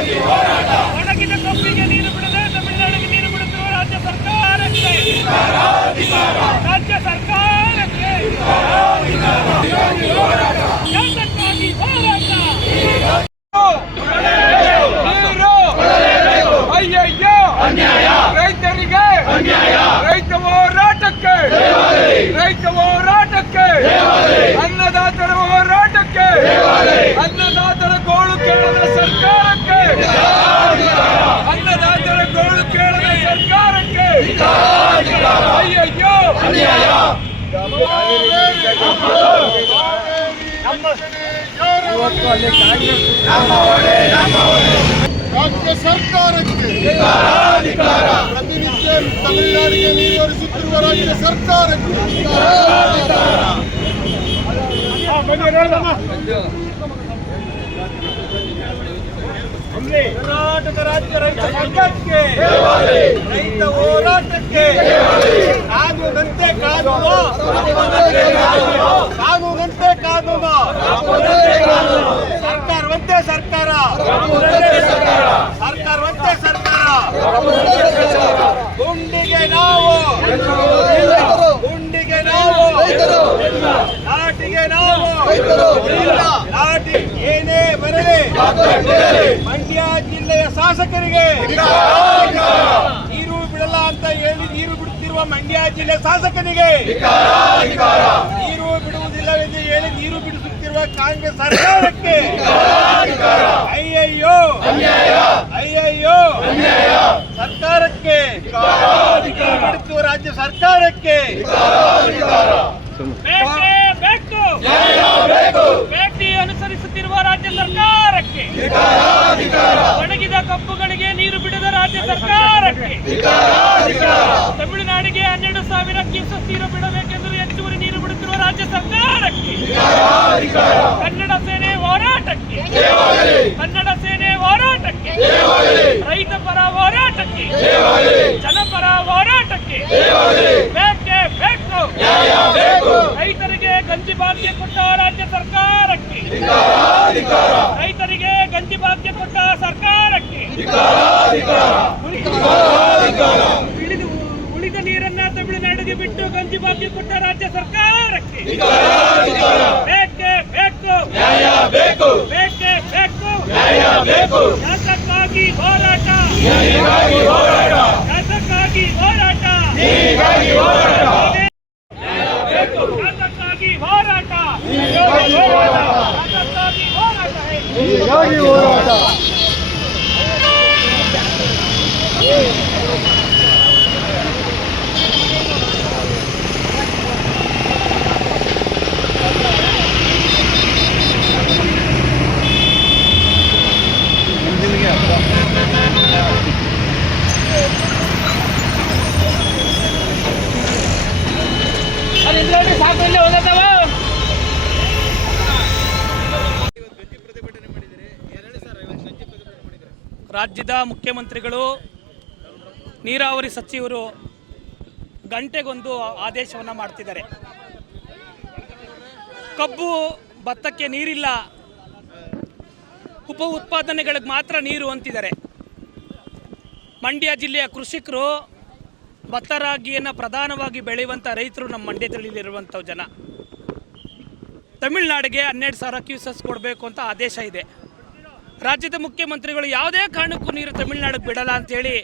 ಒಣಗಿದ ಕಬ್ಬಿಗೆ ನೀರು ಬಿಡದೆ ತಮಿಳುನಾಡಿಗೆ ನೀರು ಬಿಡುತ್ತಿರುವ ರಾಜ್ಯ ಸರ್ಕಾರಕ್ಕೆ ಯಾತಕ್ಕಾಗಿ ಹೋರಾಟ? ಅಯ್ಯಯ್ಯೋ ರೈತರಿಗೆ ರೈತ ಹೋರಾಟಕ್ಕೆ ಅನ್ನದಾತರ ಹೋರಾಟಕ್ಕೆ ಅನ್ನದಾತರ ಗೋಳು ಕೇಳದ ಸರ್ಕಾರಕ್ಕೆ ಅಯ್ಯಯ್ಯೋ ರಾಜ್ಯ ಸರ್ಕಾರಕ್ಕೆ ಪ್ರತಿನಿತ್ಯ ತಮಿಳುನಾಡಿಗೆ ನೀರು ಹರಿಸುತ್ತಿರುವ ರಾಜ್ಯ ಸರ್ಕಾರಕ್ಕೆ ಕರ್ನಾಟಕ ರಾಜ್ಯ ರೈತ ಸಂಘಕ್ಕೆ ರೈತ ಹೋರಾಟಕ್ಕೆ ಕಾನೂನಂತೆ ಕಾನೂನು ಸರ್ಕಾರವಂತೆ ಸರ್ಕಾರ ಗುಂಡಿಗೆ ನಾವು ನಾಟಿಗೆ ನಾವು ನಾಟಿ ಏನೇ ಬರಲಿ ಮಂಡ್ಯ ಜಿಲ್ಲೆಯ ಶಾಸಕರಿಗೆ ನೀರು ಬಿಡಲ್ಲ ಅಂತ ಹೇಳಿ ನೀರು ಬಿಡುತ್ತಿರುವ ಮಂಡ್ಯ ಜಿಲ್ಲೆ ಶಾಸಕನಿಗೆ ನೀರು ಬಿಡುವುದಿಲ್ಲವೆಂದು ಹೇಳಿ ನೀರು ಬಿಡಿಸುತ್ತಿರುವ ಕಾಂಗ್ರೆಸ್ ಸರ್ಕಾರಕ್ಕೆ ಅಯ್ಯಯ್ಯೋ ಸರ್ಕಾರಕ್ಕೆ ಬಿಡುತ್ತಿರುವ ರಾಜ್ಯ ಸರ್ಕಾರಕ್ಕೆ ಬೇಟಿ ಅನುಸರಿಸುತ್ತಿರುವ ರಾಜ್ಯ ಸರ್ಕಾರಕ್ಕೆ ಒಣಗಿದ ಕಬ್ಬುಗಳಿಗೆ ನೀರು ಬಿಡದ ರಾಜ್ಯ ಸರ್ಕಾರಕ್ಕೆ ತಮಿಳುನಾಡಿಗೆ 12,000 ಕ್ಯೂಸೆಕ್ ನೀರು ಬಿಡಬೇಕೆಂದು ಹೆಚ್ಚುವರಿ ನೀರು ಬಿಡುತ್ತಿರುವ ರಾಜ್ಯ ಸರ್ಕಾರಕ್ಕೆ ಕನ್ನಡ ಸೇನೆ ಹೋರಾಟಕ್ಕೆ ರೈತ ಪರ ಹೋರಾಟಕ್ಕೆ ಜನಪರ ಹೋರಾಟಕ್ಕೆ ಬೇಕೇ ಬೇಕು ರೈತರಿಗೆ ಗಂಜಿ ಭಾಗ್ಯ ಕೊಟ್ಟ ರಾಜ್ಯ ಸರ್ಕಾರಕ್ಕೆ ಉಳಿದ ನೀರನ್ನ ತಮಿಳುನಾಡಿಗೆ ಬಿಟ್ಟು ಗಂಜಿ ಭಾಗ್ಯ ಕೊಟ್ಟ ರಾಜ್ಯ ಸರ್ಕಾರಕ್ಕೆ ಬೇಕೇ ಬೇಕು ಯಾತಕ್ಕಾಗಿ ಹೋರಾಟ ರಾಜ್ಯದ ಮುಖ್ಯಮಂತ್ರಿಗಳು ನೀರಾವರಿ ಸಚಿವರು ಗಂಟೆಗೊಂದು ಆದೇಶವನ್ನು ಮಾಡ್ತಿದ್ದಾರೆ. ಕಬ್ಬು ಭತ್ತಕ್ಕೆ ನೀರಿಲ್ಲ, ಉಪ ಉತ್ಪಾದನೆಗಳಿಗೆ ಮಾತ್ರ ನೀರು ಅಂತಿದ್ದಾರೆ. ಮಂಡ್ಯ ಜಿಲ್ಲೆಯ ಕೃಷಿಕರು ಭತ್ತ ರಾಗಿಯನ್ನು ಪ್ರಧಾನವಾಗಿ ಬೆಳೆಯುವಂಥ ರೈತರು ನಮ್ಮ ಮಂಡ್ಯದಲ್ಲಿರುವಂಥ ಜನ. ತಮಿಳುನಾಡಿಗೆ 12,000 ಕ್ಯೂಸೆಕ್ ಕೊಡಬೇಕು ಅಂತ ಆದೇಶ ಇದೆ. ರಾಜ್ಯದ ಮುಖ್ಯಮಂತ್ರಿಗಳು ಯಾವುದೇ ಕಾರಣಕ್ಕೂ ನೀರು ತಮಿಳುನಾಡಿಗೆ ಬಿಡಲ್ಲ ಅಂತೇಳಿ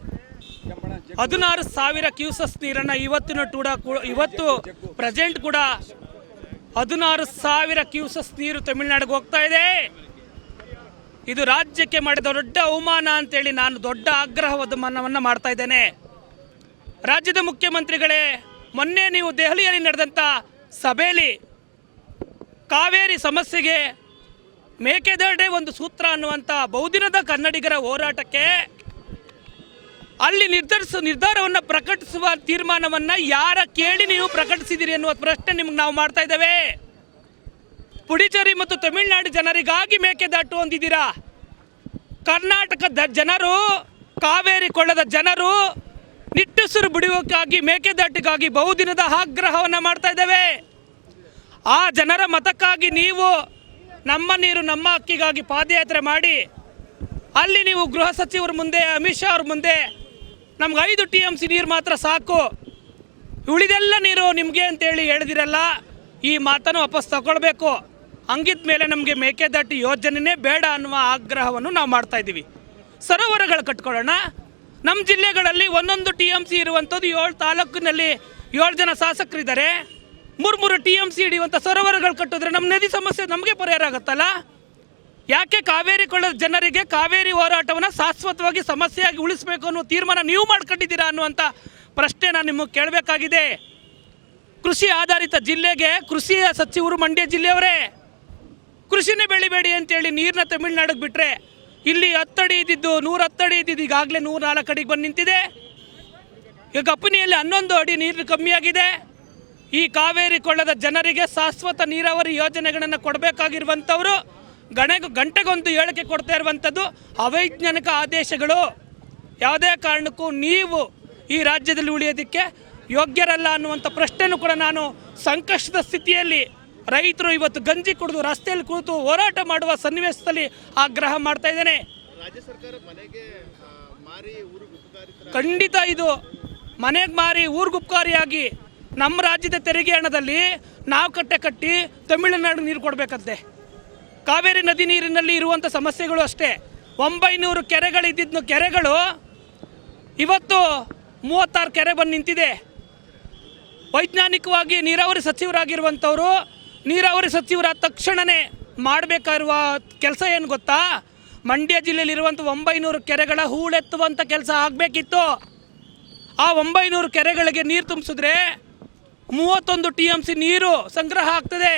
16,000 ಕ್ಯೂಸೆಕ್ ನೀರನ್ನು ಇವತ್ತು ಪ್ರೆಸೆಂಟ್ ಕೂಡ 16,000 ಕ್ಯೂಸೆಕ್ ನೀರು ತಮಿಳುನಾಡಿಗೆ ಹೋಗ್ತಾ ಇದೆ. ಇದು ರಾಜ್ಯಕ್ಕೆ ಮಾಡಿದ ದೊಡ್ಡ ಅವಮಾನ ಅಂತೇಳಿ ನಾನು ದೊಡ್ಡ ಆಗ್ರಹವನ್ನು ಮಾಡ್ತಾ ಇದ್ದೇನೆ. ರಾಜ್ಯದ ಮುಖ್ಯಮಂತ್ರಿಗಳೇ, ಮೊನ್ನೆ ನೀವು ದೆಹಲಿಯಲ್ಲಿ ನಡೆದಂಥ ಸಭೆಯಲ್ಲಿ ಕಾವೇರಿ ಸಮಸ್ಯೆಗೆ ಮೇಕೆದಾಟೆ ಒಂದು ಸೂತ್ರ ಅನ್ನುವಂಥ ಬಹುದಿನದ ಕನ್ನಡಿಗರ ಹೋರಾಟಕ್ಕೆ ಅಲ್ಲಿ ನಿರ್ಧಾರವನ್ನು ಪ್ರಕಟಿಸುವ ತೀರ್ಮಾನವನ್ನು ಯಾರ ಕೇಳಿ ನೀವು ಪ್ರಕಟಿಸಿದಿರಿ ಎನ್ನುವ ಪ್ರಶ್ನೆ ನಿಮ್ಗೆ ನಾವು ಮಾಡ್ತಾ ಇದ್ದೇವೆ. ಪುಡಿಚೇರಿ ಮತ್ತು ತಮಿಳುನಾಡು ಜನರಿಗಾಗಿ ಮೇಕೆದಾಟು ಅಂದಿದ್ದೀರಾ. ಕರ್ನಾಟಕದ ಜನರು, ಕಾವೇರಿ ಕೊಳ್ಳದ ಜನರು ನಿಟ್ಟುಸಿರು ಬಿಡುವುದಕ್ಕಾಗಿ ಮೇಕೆದಾಟಿಗಾಗಿ ಬಹುದಿನದ ಆಗ್ರಹವನ್ನು ಮಾಡ್ತಾ ಇದ್ದೇವೆ. ಆ ಜನರ ಮತಕ್ಕಾಗಿ ನೀವು ನಮ್ಮ ನೀರು ನಮ್ಮ ಹಕ್ಕಿಗಾಗಿ ಪಾದಯಾತ್ರೆ ಮಾಡಿ ಅಲ್ಲಿ ನೀವು ಗೃಹ ಸಚಿವರ ಮುಂದೆ, ಅಮಿತ್ ಶಾ ಅವ್ರ ಮುಂದೆ ನಮ್ಗೆ 5 TMC ನೀರು ಮಾತ್ರ ಸಾಕು, ಉಳಿದೆಲ್ಲ ನೀರು ನಿಮಗೆ ಅಂತೇಳಿ ಹೇಳಿದಿರಲ್ಲ. ಈ ಮಾತನ್ನು ವಾಪಸ್ ತಗೊಳ್ಬೇಕು. ಹಂಗಿದ ಮೇಲೆ ನಮಗೆ ಮೇಕೆದಾಟು ಯೋಜನೆನೇ ಬೇಡ ಅನ್ನುವ ಆಗ್ರಹವನ್ನು ನಾವು ಮಾಡ್ತಾ ಇದ್ದೀವಿ. ಸರೋವರಗಳು ಕಟ್ಕೊಳ್ಳೋಣ. ನಮ್ಮ ಜಿಲ್ಲೆಗಳಲ್ಲಿ 1 TMC ಇರುವಂಥದ್ದು 7 ತಾಲೂಕಿನಲ್ಲಿ 7 ಜನ ಶಾಸಕರಿದ್ದಾರೆ. 3 TMC ಹಿಡಿಯುವಂಥ ಸರೋವರಗಳು ಕಟ್ಟಿದ್ರೆ ನಮ್ಮ ನದಿ ಸಮಸ್ಯೆ ನಮಗೆ ಪರಿಹಾರ ಆಗುತ್ತಲ್ಲ. ಯಾಕೆ ಕಾವೇರಿ ಕೊಳ್ಳದ ಜನರಿಗೆ ಕಾವೇರಿ ಹೋರಾಟವನ್ನು ಶಾಶ್ವತವಾಗಿ ಸಮಸ್ಯೆಯಾಗಿ ಉಳಿಸಬೇಕು ಅನ್ನೋ ತೀರ್ಮಾನ ನೀವು ಮಾಡ್ಕೊಂಡಿದ್ದೀರಾ ಅನ್ನುವಂಥ ಪ್ರಶ್ನೆ ನಾನು ನಿಮಗೆ ಕೇಳಬೇಕಾಗಿದೆ. ಕೃಷಿ ಆಧಾರಿತ ಜಿಲ್ಲೆಗೆ ಕೃಷಿಯ ಸಚಿವರು ಮಂಡ್ಯ ಜಿಲ್ಲೆಯವರೇ. ಕೃಷಿನೇ ಬೆಳಿಬೇಡಿ ಅಂತೇಳಿ ನೀರನ್ನ ತಮಿಳ್ನಾಡಿಗೆ ಬಿಟ್ಟರೆ ಇಲ್ಲಿ 10 ಅಡಿ ಇದ್ದಿದ್ದು 110 ಅಡಿ ಇದ್ದಿದ್ದು ಈಗಾಗಲೇ 104 ಅಡಿಗೆ ಬಂದು ನಿಂತಿದೆ. ಈಗ ಅಪ್ಪನಿಯಲ್ಲಿ 11 ಅಡಿ ನೀರು ಕಮ್ಮಿಯಾಗಿದೆ. ಈ ಕಾವೇರಿ ಕೊಳ್ಳದ ಜನರಿಗೆ ಶಾಶ್ವತ ನೀರಾವರಿ ಯೋಜನೆಗಳನ್ನು ಕೊಡಬೇಕಾಗಿರುವಂಥವರು ಗಂಟೆಗೊಂದು ಹೇಳಿಕೆ ಕೊಡ್ತಾ ಇರುವಂಥದ್ದು ಅವೈಜ್ಞಾನಿಕ ಆದೇಶಗಳು. ಯಾವುದೇ ಕಾರಣಕ್ಕೂ ನೀವು ಈ ರಾಜ್ಯದಲ್ಲಿ ಉಳಿಯೋದಕ್ಕೆ ಯೋಗ್ಯರಲ್ಲ ಅನ್ನುವಂಥ ಪ್ರಶ್ನೆನೂ ಕೂಡ ನಾನು ಸಂಕಷ್ಟದ ಸ್ಥಿತಿಯಲ್ಲಿ ರೈತರು ಇವತ್ತು ಗಂಜಿ ಕುಡಿದು ರಸ್ತೆಯಲ್ಲಿ ಕುಳಿತು ಹೋರಾಟ ಮಾಡುವ ಸನ್ನಿವೇಶದಲ್ಲಿ ಆಗ್ರಹ ಮಾಡ್ತಾ ಇದ್ದೇನೆ. ಖಂಡಿತ ಇದು ಮನೆಗೆ ಮಾರಿ ಊರ್ಗುಪ್ಕಾರಿಯಾಗಿ ನಮ್ಮ ರಾಜ್ಯದ ತೆರಿಗೆ ಹಣದಲ್ಲಿ ನಾವು ಕಟ್ಟಿ ತಮಿಳುನಾಡು ನೀರು ಕೊಡಬೇಕಂತೆ. ಕಾವೇರಿ ನದಿ ನೀರಿನಲ್ಲಿ ಇರುವಂಥ ಸಮಸ್ಯೆಗಳು ಅಷ್ಟೇ. 900 ಕೆರೆಗಳಿದ್ದಿದ್ದು ಕೆರೆಗಳು ಇವತ್ತು 36 ಕೆರೆ ಬಂದು ನಿಂತಿದೆ. ವೈಜ್ಞಾನಿಕವಾಗಿ ನೀರಾವರಿ ಸಚಿವರಾಗಿರುವಂಥವರು ನೀರಾವರಿ ಸಚಿವರಾದ ತಕ್ಷಣವೇ ಮಾಡಬೇಕಾಗಿರುವ ಕೆಲಸ ಏನು ಗೊತ್ತಾ? ಮಂಡ್ಯ ಜಿಲ್ಲೆಯಲ್ಲಿರುವಂಥ 900 ಕೆರೆಗಳ ಹೂಳೆತ್ತುವಂಥ ಕೆಲಸ ಆಗಬೇಕಿತ್ತು. ಆ 900 ಕೆರೆಗಳಿಗೆ ನೀರು ತುಂಬಿಸಿದ್ರೆ 31 TMC ನೀರು ಸಂಗ್ರಹ ಆಗ್ತದೆ.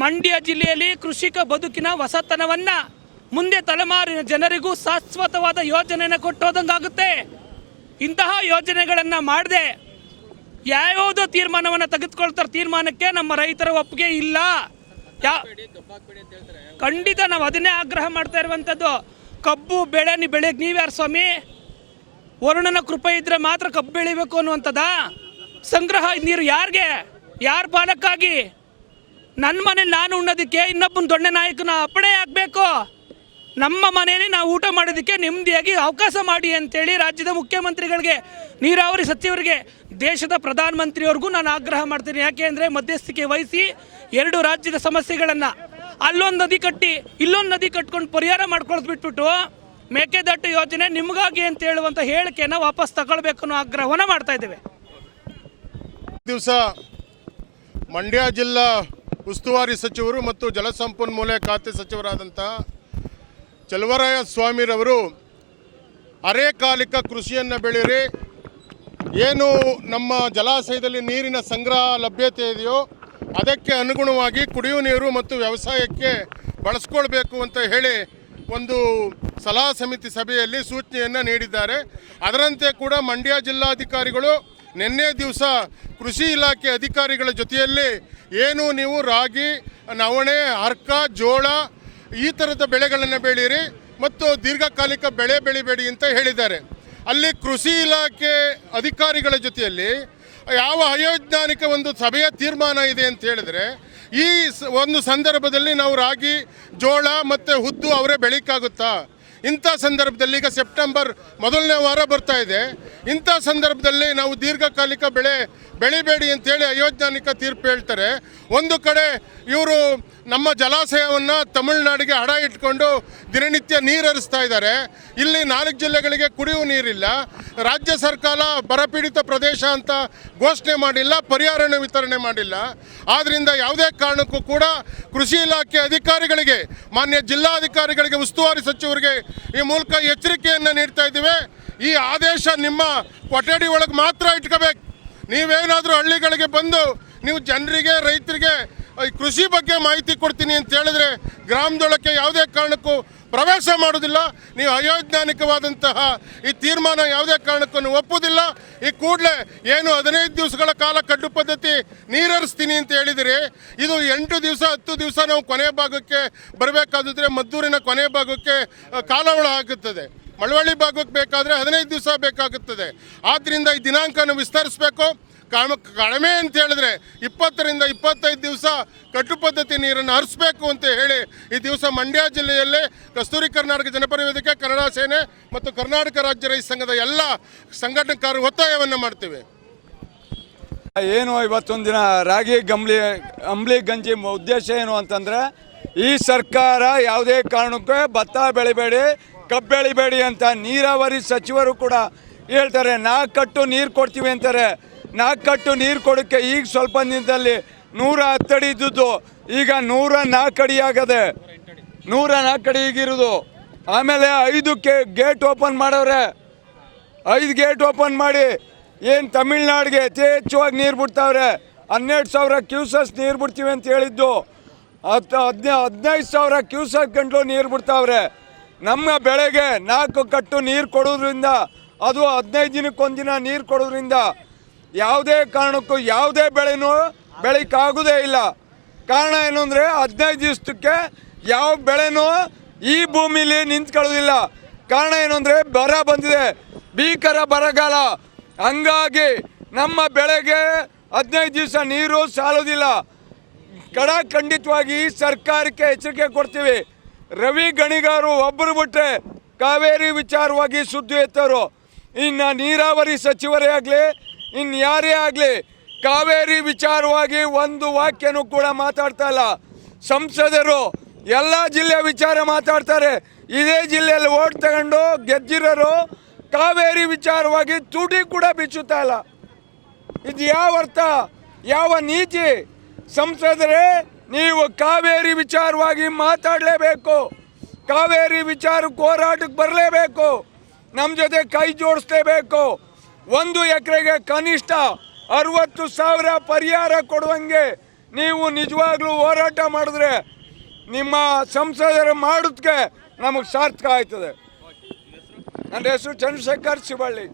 ಮಂಡ್ಯ ಜಿಲ್ಲೆಯಲ್ಲಿ ಕೃಷಿಕ ಬದುಕಿನ ಹೊಸತನವನ್ನು ಮುಂದೆ ತಲೆಮಾರಿನ ಜನರಿಗೂ ಶಾಶ್ವತವಾದ ಯೋಜನೆಯನ್ನು ಕೊಟ್ಟೋದಂಗಾಗುತ್ತೆ. ಇಂತಹ ಯೋಜನೆಗಳನ್ನು ಮಾಡದೆ ಯಾವ್ಯಾವುದೋ ತೀರ್ಮಾನವನ್ನು ತೆಗೆದುಕೊಳ್ತಾರೆ. ತೀರ್ಮಾನಕ್ಕೆ ನಮ್ಮ ರೈತರ ಒಪ್ಪಿಗೆ ಇಲ್ಲ. ಖಂಡಿತ ನಾವು ಅದನ್ನೇ ಆಗ್ರಹ ಮಾಡ್ತಾ ಇರುವಂಥದ್ದು. ಕಬ್ಬು ಬೆಳೆಗೆ ನೀವ್ಯಾರು ಸ್ವಾಮಿ? ವರುಣನ ಕೃಪೆ ಇದ್ದರೆ ಮಾತ್ರ ಕಬ್ಬು ಬೆಳಿಬೇಕು ಅನ್ನುವಂಥದ್ದ? ಸಂಗ್ರಹ ನೀರು ಯಾರಿಗೆ, ಯಾರ ಪಾಲಕ್ಕಾಗಿ? ನನ್ನ ಮನೇಲಿ ನಾನು ಉಣ್ಣೋದಕ್ಕೆ ಇನ್ನೊಬ್ಬನ ದೊಣ್ಣೆ ನಾಯಕನ ಅಪ್ಪಣೆ ಆಗಬೇಕು. ನಮ್ಮ ಮನೆಯಲ್ಲಿ ನಾವು ಊಟ ಮಾಡೋದಕ್ಕೆ ನೆಮ್ಮದಿಯಾಗಿ ಅವಕಾಶ ಮಾಡಿ ಅಂತೇಳಿ ರಾಜ್ಯದ ಮುಖ್ಯಮಂತ್ರಿಗಳಿಗೆ, ನೀರಾವರಿ ಸಚಿವರಿಗೆ, ದೇಶದ ಪ್ರಧಾನಮಂತ್ರಿಯವ್ರಿಗೂ ನಾನು ಆಗ್ರಹ ಮಾಡ್ತೀನಿ. ಯಾಕೆ ಅಂದರೆ ಮಧ್ಯಸ್ಥಿಕೆ ವಹಿಸಿ 2 ರಾಜ್ಯದ ಸಮಸ್ಯೆಗಳನ್ನು ಅಲ್ಲೊಂದು ನದಿ ಕಟ್ಟಿ ಇಲ್ಲೊಂದು ನದಿ ಕಟ್ಕೊಂಡು ಪರಿಹಾರ ಮಾಡ್ಕೊಳ್ಬಿಟ್ಬಿಟ್ಟು ಮೇಕೆದಾಟು ಯೋಜನೆ ನಿಮಗಾಗಿ ಅಂತ ಹೇಳುವಂಥ ಹೇಳಿಕೆಯನ್ನು ವಾಪಸ್ ತಗೊಳ್ಬೇಕು ಅನ್ನೋ ಆಗ್ರಹವನ್ನು ಮಾಡ್ತಾ ಇದ್ದೇವೆ. ದಿವಸ ಮಂಡ್ಯ ಜಿಲ್ಲಾ ಉಸ್ತುವಾರಿ ಸಚಿವರು ಮತ್ತು ಜಲಸಂಪನ್ಮೂಲ ಖಾತೆ ಸಚಿವರಾದಂತಹ ಚಲುವರಾಯ ಸ್ವಾಮಿರವರು ಅರೆಕಾಲಿಕ ಕೃಷಿಯನ್ನು ಬೆಳೀರಿ, ಏನು ನಮ್ಮ ಜಲಾಶಯದಲ್ಲಿ ನೀರಿನ ಸಂಗ್ರಹ ಲಭ್ಯತೆ ಇದೆಯೋ ಅದಕ್ಕೆ ಅನುಗುಣವಾಗಿ ಕುಡಿಯುವ ನೀರು ಮತ್ತು ವ್ಯವಸಾಯಕ್ಕೆ ಬಳಸ್ಕೊಳ್ಬೇಕು ಅಂತ ಹೇಳಿ ಒಂದು ಸಲಹಾ ಸಮಿತಿ ಸಭೆಯಲ್ಲಿ ಸೂಚನೆಯನ್ನು ನೀಡಿದ್ದಾರೆ. ಅದರಂತೆ ಕೂಡ ಮಂಡ್ಯ ಜಿಲ್ಲಾಧಿಕಾರಿಗಳು ನಿನ್ನೆ ದಿವಸ ಕೃಷಿ ಇಲಾಖೆ ಅಧಿಕಾರಿಗಳ ಜೊತೆಯಲ್ಲಿ ಏನು ನೀವು ರಾಗಿ, ನವಣೆ, ಅರ್ಕ, ಜೋಳ ಈ ಥರದ ಬೆಳೆಗಳನ್ನು ಬೆಳೀರಿ ಮತ್ತು ದೀರ್ಘಕಾಲಿಕ ಬೆಳೆ ಬೆಳಿಬೇಡಿ ಅಂತ ಹೇಳಿದ್ದಾರೆ. ಅಲ್ಲಿ ಕೃಷಿ ಇಲಾಖೆ ಅಧಿಕಾರಿಗಳ ಜೊತೆಯಲ್ಲಿ ಯಾವ ಅವೈಜ್ಞಾನಿಕ ಒಂದು ಸಭೆಯ ತೀರ್ಮಾನ ಇದೆ ಅಂತ ಹೇಳಿದ್ರೆ, ಈ ಒಂದು ಸಂದರ್ಭದಲ್ಲಿ ನಾವು ರಾಗಿ, ಜೋಳ ಮತ್ತು ಉದ್ದು ಅವರೇ ಬೆಳೀಕಾಗುತ್ತಾ? ಇಂಥ ಸಂದರ್ಭದಲ್ಲಿ ಈಗ ಸೆಪ್ಟೆಂಬರ್ ಮೊದಲನೇ ವಾರ ಬರ್ತಾ ಇದೆ. ಇಂಥ ಸಂದರ್ಭದಲ್ಲಿ ನಾವು ದೀರ್ಘಕಾಲಿಕ ಬೆಳಿಬೇಡಿ ಅಂತೇಳಿ ಅವೈಜ್ಞಾನಿಕ ತೀರ್ಪು ಹೇಳ್ತಾರೆ. ಒಂದು ಕಡೆ ಇವರು ನಮ್ಮ ಜಲಾಶಯವನ್ನು ತಮಿಳುನಾಡಿಗೆ ಹಡ ಇಟ್ಕೊಂಡು ದಿನನಿತ್ಯ ನೀರು ಹರಿಸ್ತಾ ಇದ್ದಾರೆ. ಇಲ್ಲಿ 4 ಜಿಲ್ಲೆಗಳಿಗೆ ಕುಡಿಯುವ ನೀರಿಲ್ಲ. ರಾಜ್ಯ ಸರ್ಕಾರ ಬರಪೀಡಿತ ಪ್ರದೇಶ ಅಂತ ಘೋಷಣೆ ಮಾಡಿಲ್ಲ, ಪರಿಹಾರನ ವಿತರಣೆ ಮಾಡಿಲ್ಲ. ಆದ್ದರಿಂದ ಯಾವುದೇ ಕಾರಣಕ್ಕೂ ಕೂಡ ಕೃಷಿ ಇಲಾಖೆ ಅಧಿಕಾರಿಗಳಿಗೆ, ಮಾನ್ಯ ಜಿಲ್ಲಾಧಿಕಾರಿಗಳಿಗೆ, ಉಸ್ತುವಾರಿ ಸಚಿವರಿಗೆ ಈ ಮೂಲಕ ಎಚ್ಚರಿಕೆಯನ್ನು ನೀಡ್ತಾ ಇದ್ದೀವಿ. ಈ ಆದೇಶ ನಿಮ್ಮ ಕೊಠಡಿ ಒಳಗೆ ಮಾತ್ರ ಇಟ್ಕೋಬೇಕು. ನೀವೇನಾದರೂ ಹಳ್ಳಿಗಳಿಗೆ ಬಂದು ನೀವು ಜನರಿಗೆ, ರೈತರಿಗೆ ಕೃಷಿ ಬಗ್ಗೆ ಮಾಹಿತಿ ಕೊಡ್ತೀನಿ ಅಂತ ಹೇಳಿದ್ರೆ ಗ್ರಾಮದೊಳಕ್ಕೆ ಯಾವುದೇ ಕಾರಣಕ್ಕೂ ಪ್ರವೇಶ ಮಾಡೋದಿಲ್ಲ. ನೀವು ಅವೈಜ್ಞಾನಿಕವಾದಂತಹ ಈ ತೀರ್ಮಾನ ಯಾವುದೇ ಕಾರಣಕ್ಕೂ ಒಪ್ಪುವುದಿಲ್ಲ. ಈ ಕೂಡಲೇ ಏನು 15 ದಿವಸಗಳ ಕಾಲ ಕಡ್ಡು ಪದ್ಧತಿ ನೀರರಿಸ್ತೀನಿ ಅಂತ ಹೇಳಿದಿರಿ, ಇದು 8 ದಿವಸ 10 ದಿವಸ ನಾವು ಕೊನೆ ಭಾಗಕ್ಕೆ ಬರಬೇಕಾದ್ರೆ ಮದ್ದೂರಿನ ಕೊನೆ ಭಾಗಕ್ಕೆ ಕಾಲವಳ ಆಗುತ್ತದೆ. ಮಳವಳ್ಳಿ ಭಾಗಕ್ಕೆ ಬೇಕಾದರೆ 15 ದಿವಸ ಬೇಕಾಗುತ್ತದೆ. ಆದ್ದರಿಂದ ಈ ದಿನಾಂಕನ ವಿಸ್ತರಿಸಬೇಕು. ಕಡಿಮೆ ಅಂತ ಹೇಳಿದ್ರೆ 20ರಿಂದ 25 ದಿವಸ ಕಟ್ಟು ಪದ್ಧತಿ ನೀರನ್ನು ಹರಿಸಬೇಕು ಅಂತ ಹೇಳಿ ಈ ದಿವಸ ಮಂಡ್ಯ ಜಿಲ್ಲೆಯಲ್ಲೇ ಕಸ್ತೂರಿ ಕರ್ನಾಟಕ ಜನಪರ ವೇದಿಕೆ, ಕನ್ನಡ ಸೇನೆ ಮತ್ತು ಕರ್ನಾಟಕ ರಾಜ್ಯ ರೈತ ಸಂಘದ ಎಲ್ಲ ಸಂಘಟನೆಕಾರರು ಒತ್ತಾಯವನ್ನು ಮಾಡ್ತೀವಿ. ಏನು ಇವತ್ತೊಂದು ದಿನ ರಾಗಿ ಅಂಬ್ಲಿ ಗಂಜಿ ಉದ್ದೇಶ ಏನು ಅಂತಂದರೆ, ಈ ಸರ್ಕಾರ ಯಾವುದೇ ಕಾರಣಕ್ಕೂ ಭತ್ತ ಬೆಳಿಬೇಡಿ, ಕಬ್ಬು ಬೆಳಿಬೇಡಿ ಅಂತ ನೀರಾವರಿ ಸಚಿವರು ಕೂಡ ಹೇಳ್ತಾರೆ. 4 ಕಟ್ಟು ನೀರು ಕೊಡ್ತೀವಿ ಅಂತಾರೆ. 4 ಕಟ್ಟು ನೀರು ಕೊಡೋಕ್ಕೆ ಈಗ ಸ್ವಲ್ಪ ದಿನದಲ್ಲಿ 110 ಅಡಿ ಇದ್ದದ್ದು ಈಗ 104 ಅಡಿ ಆಗದೆ, 104 ಅಡಿ ಈಗಿರೋದು. ಆಮೇಲೆ 5 ಗೇಟ್ ಓಪನ್ ಮಾಡವ್ರೆ. 5 ಗೇಟ್ ಓಪನ್ ಮಾಡಿ ಏನು ತಮಿಳ್ನಾಡಿಗೆ ಯಥೇಚ್ಛವಾಗಿ ನೀರು ಬಿಡ್ತಾವ್ರೆ. 12,000 ಕ್ಯೂಸಸ್ ನೀರು ಬಿಡ್ತೀವಿ ಅಂತ ಹೇಳಿದ್ದು 15,000 ಕ್ಯೂಸಸ್ ಗಂಟಲು ನೀರು ಬಿಡ್ತಾವ್ರೆ. ನಮ್ಮ ಬೆಳೆಗೆ 4 ಕಟ್ಟು ನೀರು ಕೊಡೋದ್ರಿಂದ, ಅದು 15 ದಿನಕ್ಕೊಂದಿನ ನೀರು ಕೊಡೋದ್ರಿಂದ ಯಾವುದೇ ಕಾರಣಕ್ಕೂ ಯಾವುದೇ ಬೆಳೆನೂ ಬೆಳೀಕಾಗೋದೇ ಇಲ್ಲ. ಕಾರಣ ಏನು ಅಂದರೆ 15 ದಿವಸಕ್ಕೆ ಯಾವ ಬೆಳೆನೂ ಈ ಭೂಮಿಲಿ ನಿಂತ್ಕೊಳ್ಳೋದಿಲ್ಲ. ಕಾರಣ ಏನು ಅಂದರೆ ಬರ ಬಂದಿದೆ, ಭೀಕರ ಬರಗಾಲ. ಹಂಗಾಗಿ ನಮ್ಮ ಬೆಳೆಗೆ 15 ದಿವಸ ನೀರು ಸಾಲೋದಿಲ್ಲ. ಖಂಡಿತವಾಗಿ ಸರ್ಕಾರಕ್ಕೆ ಎಚ್ಚರಿಕೆ ಕೊಡ್ತೀವಿ. ರವಿ ಗಣಿಗಾರು ಒಬ್ಬರು ಬಿಟ್ಟರೆ ಕಾವೇರಿ ವಿಚಾರವಾಗಿ ಸುದ್ದಿ ಎತ್ತವರು. ಇನ್ನು ನೀರಾವರಿ ಸಚಿವರೇ ಆಗಲಿ, ಇನ್ನು ಯಾರೇ ಆಗಲಿ ಕಾವೇರಿ ವಿಚಾರವಾಗಿ ಒಂದು ವಾಕ್ಯನೂ ಕೂಡ ಮಾತಾಡ್ತಾ ಇಲ್ಲ. ಸಂಸದರು ಎಲ್ಲ ಜಿಲ್ಲೆಯ ವಿಚಾರ ಮಾತಾಡ್ತಾರೆ. ಇದೇ ಜಿಲ್ಲೆಯಲ್ಲಿ ಓಟ್ ತಗೊಂಡು ಗೆದ್ದಿರೋರು ಕಾವೇರಿ ವಿಚಾರವಾಗಿ ತುಟಿ ಕೂಡ ಬಿಚ್ಚುತ್ತಾ ಇಲ್ಲ. ಇದು ಯಾವ ಅರ್ಥ, ಯಾವ ನೀತಿ? ಸಂಸದರೇ, ನೀವು ಕಾವೇರಿ ವಿಚಾರವಾಗಿ ಮಾತಾಡಲೇಬೇಕು. ಕಾವೇರಿ ವಿಚಾರಕ್ಕೆ ಹೋರಾಟಕ್ಕೆ ಬರಲೇಬೇಕು. ನಮ್ಮ ಜೊತೆ ಕೈ ಜೋಡಿಸ್ಲೇಬೇಕು. 1 ಎಕರೆಗೆ ಕನಿಷ್ಠ 60,000 ಪರಿಹಾರ ಕೊಡುವಂಗೆ ನೀವು ನಿಜವಾಗ್ಲೂ ಹೋರಾಟ ಮಾಡಿದ್ರೆ ನಿಮ್ಮ ಸಂಸದರು ಮಾಡೋದಕ್ಕೆ ನಮಗೆ ಸಾರ್ಥಕ ಆಯ್ತದೆ. ನನ್ನ ಹೆಸರು ಚಂದ್ರಶೇಖರ್ ಶಿವಳ್ಳಿ.